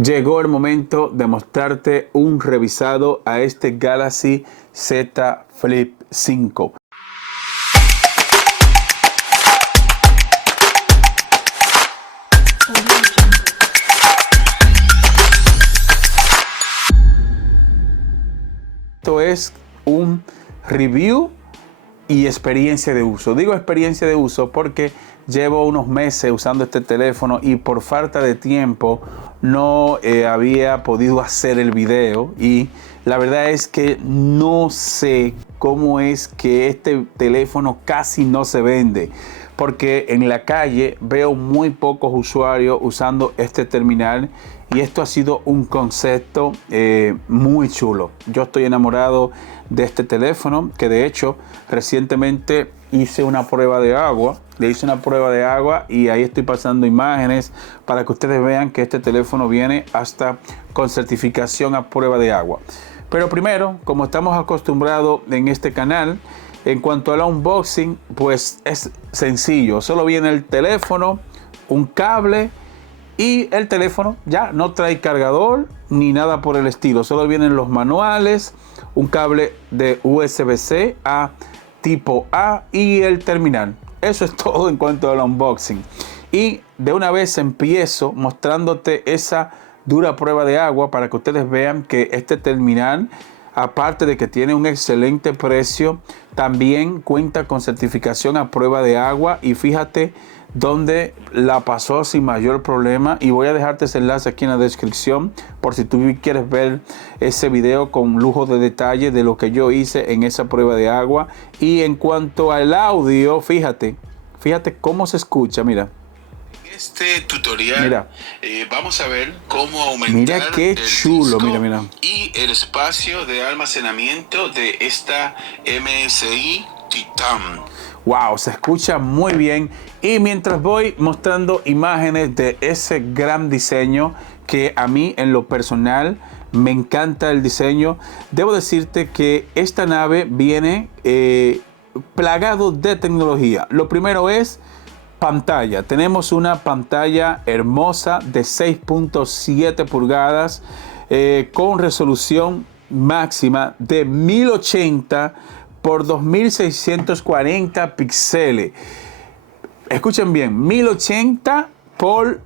Llegó el momento de mostrarte un revisado a este Galaxy Z Flip 5. Esto es un review y experiencia de uso. Digo experiencia de uso porque llevo unos meses usando este teléfono y por falta de tiempo no había podido hacer el video, y la verdad es que no sé cómo es que este teléfono casi no se vende, porque en la calle veo muy pocos usuarios usando este terminal, y esto ha sido un concepto muy chulo. Yo estoy enamorado de este teléfono, que de hecho recientemente hice una prueba de agua. Le hice una prueba de agua y ahí estoy pasando imágenes para que ustedes vean que este teléfono viene hasta con certificación a prueba de agua. Pero primero, como estamos acostumbrados en este canal, en cuanto al unboxing, pues es sencillo. Solo viene el teléfono, un cable y el teléfono. Ya no trae cargador ni nada por el estilo. Solo vienen los manuales, un cable de USB-C a tipo A y el terminal. Eso es todo en cuanto al unboxing. Y de una vez empiezo mostrándote esa dura prueba de agua para que ustedes vean que este terminal, aparte de que tiene un excelente precio, también cuenta con certificación a prueba de agua. Y fíjate dónde la pasó sin mayor problema, y voy a dejarte ese enlace aquí en la descripción por si tú quieres ver ese video con lujo de detalle de lo que yo hice en esa prueba de agua. Y en cuanto al audio, fíjate cómo se escucha. Mira, este tutorial, mira, vamos a ver cómo aumentar mira qué chulo, disco mira. Y el espacio de almacenamiento de esta MSI Titan. Wow, se escucha muy bien. Y mientras voy mostrando imágenes de ese gran diseño, que a mí en lo personal me encanta el diseño, debo decirte que esta nave viene plagado de tecnología. Lo primero es pantalla. Tenemos una pantalla hermosa de 6.7 pulgadas con resolución máxima de 1080 por 2640 píxeles. Escuchen bien, 1080 por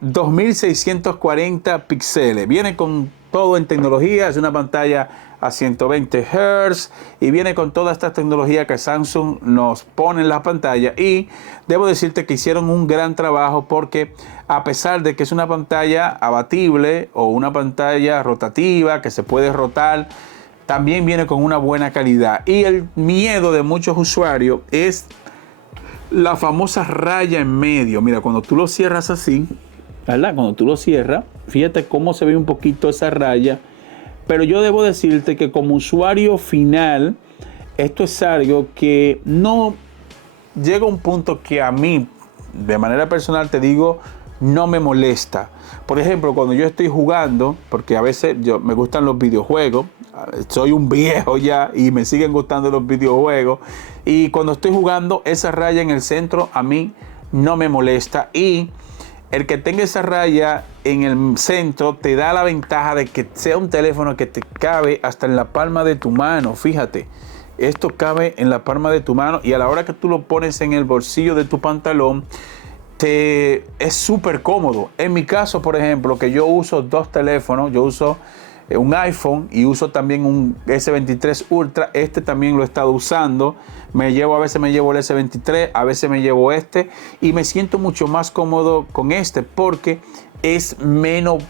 2640 píxeles. Viene con todo en tecnología. Es una pantalla a 120 Hz y viene con toda esta tecnología que Samsung nos pone en la pantalla. Y debo decirte que hicieron un gran trabajo, porque a pesar de que es una pantalla abatible o una pantalla rotativa que se puede rotar, también viene con una buena calidad. Y el miedo de muchos usuarios es la famosa raya en medio. Mira, cuando tú lo cierras así, ¿verdad? Cuando tú lo cierras, fíjate cómo se ve un poquito esa raya. Pero yo debo decirte que como usuario final, esto es algo que no llega a un punto que a mí, de manera personal, te digo, no me molesta. Por ejemplo, cuando yo estoy jugando, porque a veces me gustan los videojuegos, soy un viejo ya y me siguen gustando los videojuegos, y cuando estoy jugando, esa raya en el centro a mí no me molesta. Y el que tenga esa raya en el centro te da la ventaja de que sea un teléfono que te cabe hasta en la palma de tu mano. Fíjate, esto cabe en la palma de tu mano, y a la hora que tú lo pones en el bolsillo de tu pantalón, es súper cómodo. En mi caso, por ejemplo, que yo uso dos teléfonos, yo uso un iPhone y uso también un S23 Ultra. Este también lo he estado usando. A veces me llevo el S23, a veces me llevo este, y me siento mucho más cómodo con este porque es menos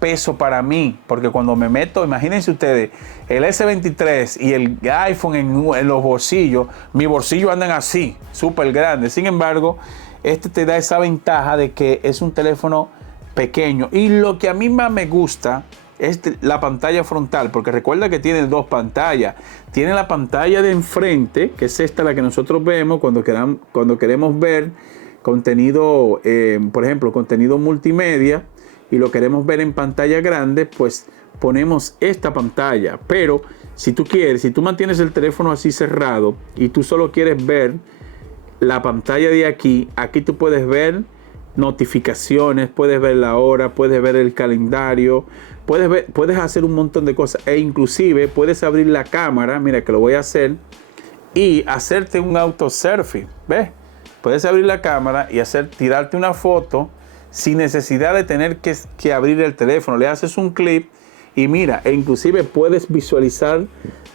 peso para mí. Porque cuando me meto, imagínense ustedes, el S23 y el iPhone en los bolsillos, mis bolsillos andan así, súper grandes. Sin embargo, este te da esa ventaja de que es un teléfono pequeño. Y lo que a mí más me gusta es la pantalla frontal, porque recuerda que tiene dos pantallas. Tiene la pantalla de enfrente, que es esta la que nosotros vemos cuando queremos ver contenido, por ejemplo, contenido multimedia, y lo queremos ver en pantalla grande, pues ponemos esta pantalla. Pero si tú mantienes el teléfono así cerrado y tú solo quieres ver la pantalla de aquí tú puedes ver notificaciones, puedes ver la hora, puedes ver el calendario, puedes hacer un montón de cosas e inclusive puedes abrir la cámara, mira que lo voy a hacer, y hacerte un autoselfie, ¿ves? Puedes abrir la cámara y tirarte una foto sin necesidad de tener que abrir el teléfono. Le haces un clip y mira, e inclusive puedes visualizar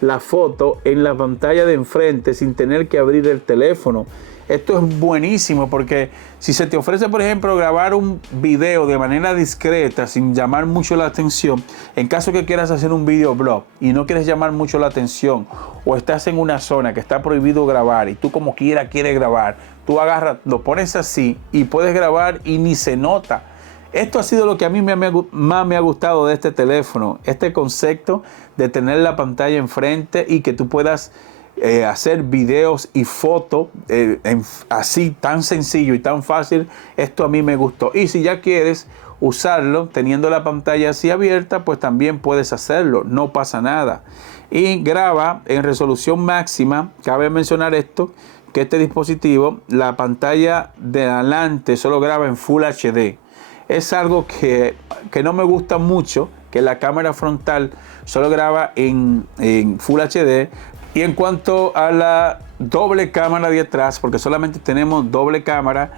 la foto en la pantalla de enfrente sin tener que abrir el teléfono. Esto es buenísimo porque si se te ofrece, por ejemplo, grabar un video de manera discreta sin llamar mucho la atención, en caso que quieras hacer un videoblog y no quieres llamar mucho la atención o estás en una zona que está prohibido grabar y tú como quiera quieres grabar, tú agarras, lo pones así y puedes grabar y ni se nota. Esto ha sido lo que a mí más me ha gustado de este teléfono, este concepto de tener la pantalla enfrente y que tú puedas hacer videos y fotos así tan sencillo y tan fácil. Esto a mí me gustó. Y si ya quieres usarlo teniendo la pantalla así abierta, pues también puedes hacerlo, no pasa nada. Y graba en resolución máxima. Cabe mencionar esto, que este dispositivo, la pantalla de adelante solo graba en Full HD. Es algo que no me gusta mucho, que la cámara frontal solo graba en Full HD. Y en cuanto a la doble cámara de atrás, porque solamente tenemos doble cámara,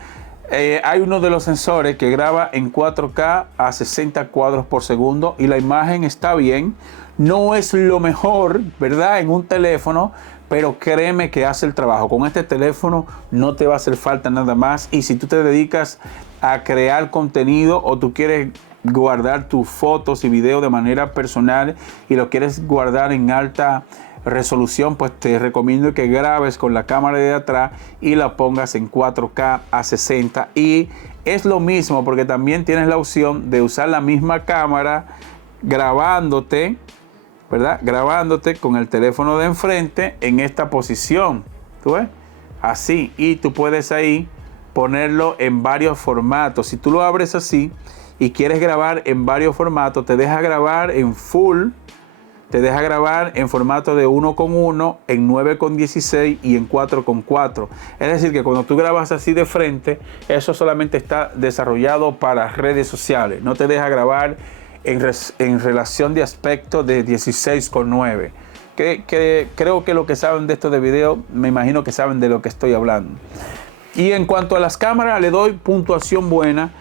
hay uno de los sensores que graba en 4K a 60 cuadros por segundo y la imagen está bien. No es lo mejor, ¿verdad?, en un teléfono, pero créeme que hace el trabajo. Con este teléfono no te va a hacer falta nada más. Y si tú te dedicas a crear contenido o tú quieres guardar tus fotos y videos de manera personal y lo quieres guardar en alta resolución, pues te recomiendo que grabes con la cámara de atrás y la pongas en 4K a 60. Y es lo mismo porque también tienes la opción de usar la misma cámara grabándote, ¿verdad? Grabándote con el teléfono de enfrente en esta posición. ¿Tú ves? Así. Y tú puedes ahí ponerlo en varios formatos. Si tú lo abres así y quieres grabar en varios formatos, te deja grabar en full. Te deja grabar en formato de 1:1, en 9:16 y en 4:4. Es decir, que cuando tú grabas así de frente, eso solamente está desarrollado para redes sociales. No te deja grabar en relación de aspecto de 16:9. Que creo que los que saben de esto de video, me imagino que saben de lo que estoy hablando. Y en cuanto a las cámaras, le doy puntuación buena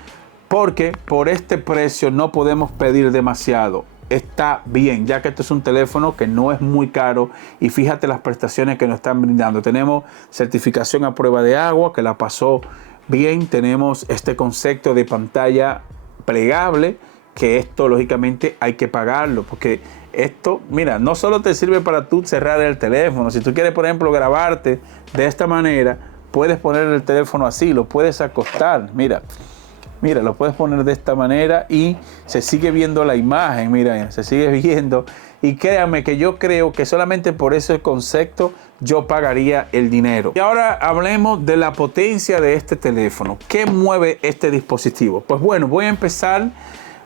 porque por este precio no podemos pedir demasiado. Está bien, ya que esto es un teléfono que no es muy caro y fíjate las prestaciones que nos están brindando. Tenemos certificación a prueba de agua, que la pasó bien. Tenemos este concepto de pantalla plegable, que esto lógicamente hay que pagarlo, porque esto, mira, no solo te sirve para tú cerrar el teléfono. Si tú quieres, por ejemplo, grabarte de esta manera, puedes poner el teléfono así, lo puedes acostar, mira, lo puedes poner de esta manera y se sigue viendo la imagen, mira, se sigue viendo. Y créanme que yo creo que solamente por ese concepto yo pagaría el dinero. Y ahora hablemos de la potencia de este teléfono. ¿Qué mueve este dispositivo? Pues bueno, voy a empezar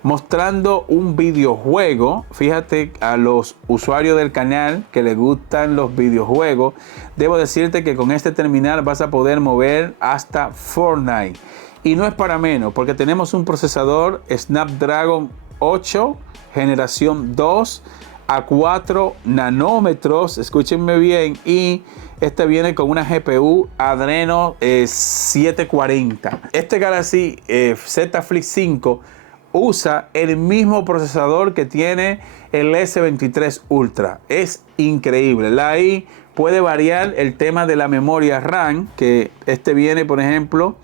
mostrando un videojuego. Fíjate, a los usuarios del canal que les gustan los videojuegos, debo decirte que con este terminal vas a poder mover hasta Fortnite. Y no es para menos, porque tenemos un procesador Snapdragon 8 generación 2 a 4 nanómetros, escúchenme bien, y este viene con una GPU Adreno 740. Este Galaxy Z Flip 5 usa el mismo procesador que tiene el S23 Ultra. Es increíble. Ahí puede variar el tema de la memoria RAM, que este viene, por ejemplo,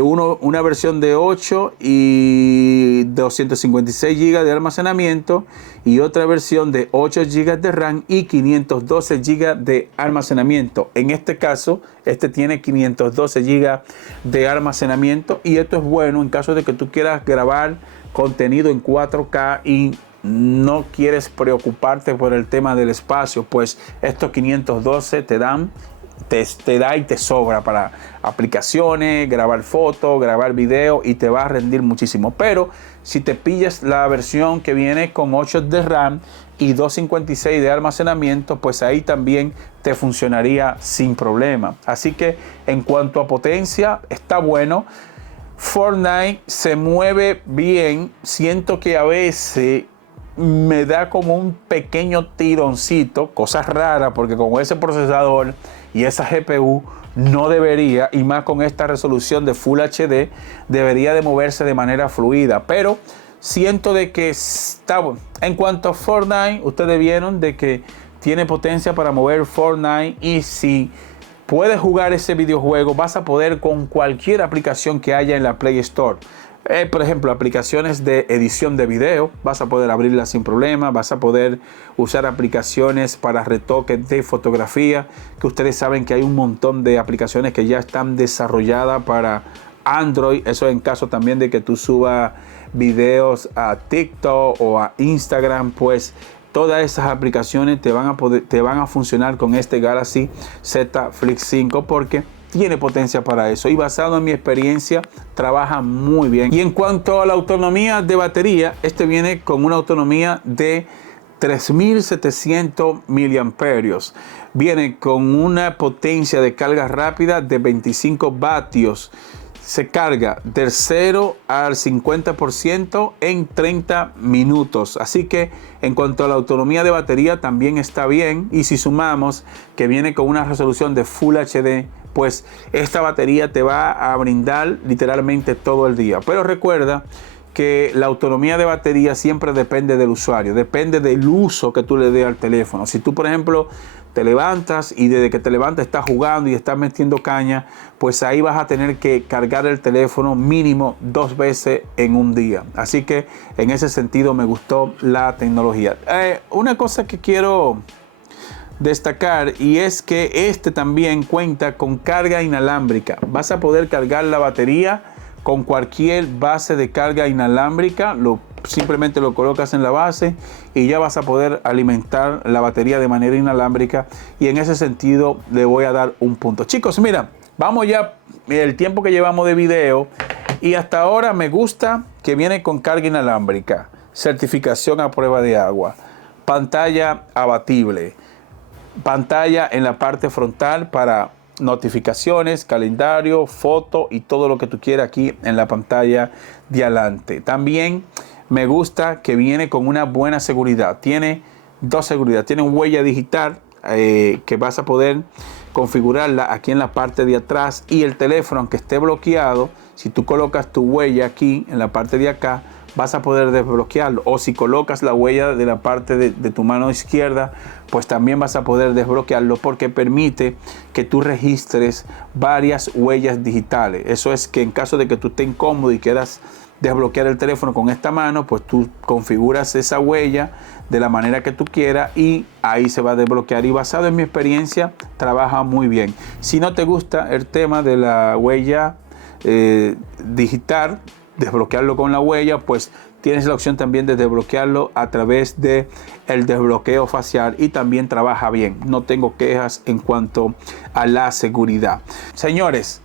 una versión de 8 y 256 GB de almacenamiento y otra versión de 8 GB de RAM y 512 GB de almacenamiento. En este caso, este tiene 512 GB de almacenamiento y esto es bueno en caso de que tú quieras grabar contenido en 4K y no quieres preocuparte por el tema del espacio, pues estos 512 te da y te sobra para aplicaciones, grabar fotos, grabar video y te va a rendir muchísimo. Pero si te pillas la versión que viene con 8 de RAM y 256 de almacenamiento, pues ahí también te funcionaría sin problema. Así que en cuanto a potencia, está bueno. Fortnite se mueve bien. Siento que a veces me da como un pequeño tironcito, cosas raras, porque con ese procesador y esa GPU no debería, y más con esta resolución de Full HD, debería de moverse de manera fluida, pero siento de que está. En cuanto a Fortnite, ustedes vieron de que tiene potencia para mover Fortnite, y si puedes jugar ese videojuego, vas a poder con cualquier aplicación que haya en la Play Store. Por ejemplo, aplicaciones de edición de video, vas a poder abrirlas sin problema. Vas a poder usar aplicaciones para retoque de fotografía, que ustedes saben que hay un montón de aplicaciones que ya están desarrolladas para Android. Eso en caso también de que tú subas videos a TikTok o a Instagram, pues todas esas aplicaciones te van a funcionar con este Galaxy Z Flip 5, porque tiene potencia para eso, y basado en mi experiencia trabaja muy bien. Y en cuanto a la autonomía de batería, este viene con una autonomía de 3700 miliamperios. Viene con una potencia de carga rápida de 25 vatios. Se carga del 0 al 50% en 30 minutos. Así que en cuanto a la autonomía de batería también está bien. Y si sumamos que viene con una resolución de Full HD, pues esta batería te va a brindar literalmente todo el día. Pero recuerda que la autonomía de batería siempre depende del usuario, depende del uso que tú le des al teléfono. Si tú, por ejemplo, te levantas y desde que te levantas estás jugando y estás metiendo caña, pues ahí vas a tener que cargar el teléfono mínimo 2 veces en un día. Así que en ese sentido me gustó la tecnología. Una cosa que quiero destacar, y es que este también cuenta con carga inalámbrica. Vas a poder cargar la batería con cualquier base de carga inalámbrica. Simplemente lo colocas en la base y ya vas a poder alimentar la batería de manera inalámbrica, y en ese sentido le voy a dar un punto. Chicos, mira, vamos ya el tiempo que llevamos de video, y hasta ahora me gusta que viene con carga inalámbrica, certificación a prueba de agua, pantalla abatible, pantalla en la parte frontal para notificaciones, calendario, foto y todo lo que tú quieras aquí en la pantalla de adelante. También me gusta que viene con una buena seguridad. Tiene dos seguridades. Tiene huella digital que vas a poder configurarla aquí en la parte de atrás, y el teléfono, aunque esté bloqueado, si tú colocas tu huella aquí en la parte de acá, vas a poder desbloquearlo. O si colocas la huella de la parte de tu mano izquierda, pues también vas a poder desbloquearlo, porque permite que tú registres varias huellas digitales. Eso es que en caso de que tú estés incómodo y quieras desbloquear el teléfono con esta mano, pues tú configuras esa huella de la manera que tú quieras y ahí se va a desbloquear. Y basado en mi experiencia, trabaja muy bien. Si no te gusta el tema de la huella digital, desbloquearlo con la huella, pues tienes la opción también de desbloquearlo a través de el desbloqueo facial, y también trabaja bien. No tengo quejas en cuanto a la seguridad. Señores,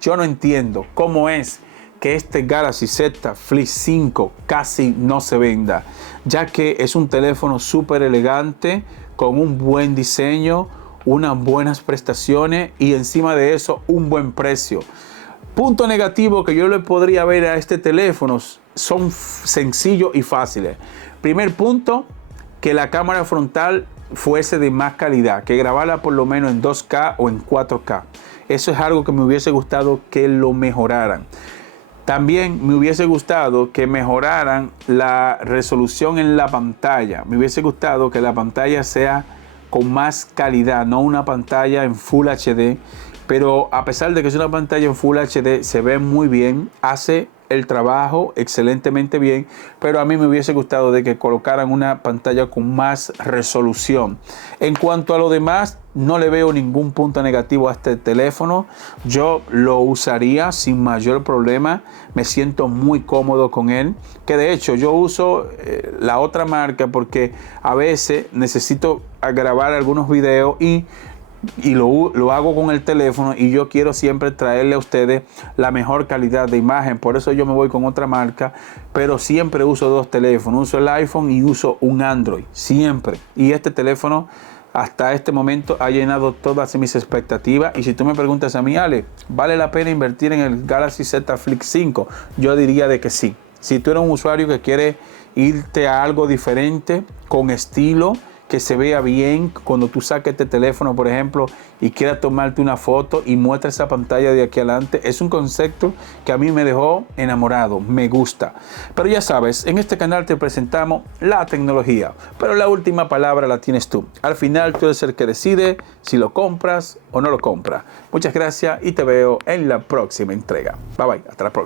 yo no entiendo cómo es que este Galaxy Z Flip 5 casi no se venda, ya que es un teléfono súper elegante, con un buen diseño, unas buenas prestaciones y encima de eso un buen precio. Punto negativo que yo le podría ver a este teléfono son sencillos y fáciles. Primer punto, que la cámara frontal fuese de más calidad, que grabara por lo menos en 2K o en 4K. Eso es algo que me hubiese gustado que lo mejoraran. También me hubiese gustado que mejoraran la resolución en la pantalla. Me hubiese gustado que la pantalla sea con más calidad, no una pantalla en Full HD. Pero a pesar de que es una pantalla en Full HD, se ve muy bien, hace el trabajo excelentemente bien, pero a mí me hubiese gustado de que colocaran una pantalla con más resolución. En cuanto a lo demás, no le veo ningún punto negativo a este teléfono. Yo lo usaría sin mayor problema, me siento muy cómodo con él, que de hecho yo uso la otra marca porque a veces necesito grabar algunos videos y lo hago con el teléfono, y yo quiero siempre traerle a ustedes la mejor calidad de imagen. Por eso yo me voy con otra marca, pero siempre uso dos teléfonos. Uso el iPhone y uso un Android, siempre. Y este teléfono hasta este momento ha llenado todas mis expectativas. Y si tú me preguntas a mí, Ale, ¿vale la pena invertir en el Galaxy Z Flip 5? Yo diría de que sí. Si tú eres un usuario que quiere irte a algo diferente, con estilo, que se vea bien, cuando tú saques este teléfono, por ejemplo, y quieras tomarte una foto y muestra esa pantalla de aquí adelante, es un concepto que a mí me dejó enamorado, me gusta. Pero ya sabes, en este canal te presentamos la tecnología, pero la última palabra la tienes tú. Al final tú eres el que decide si lo compras o no lo compras. Muchas gracias y te veo en la próxima entrega. Bye bye, hasta la próxima.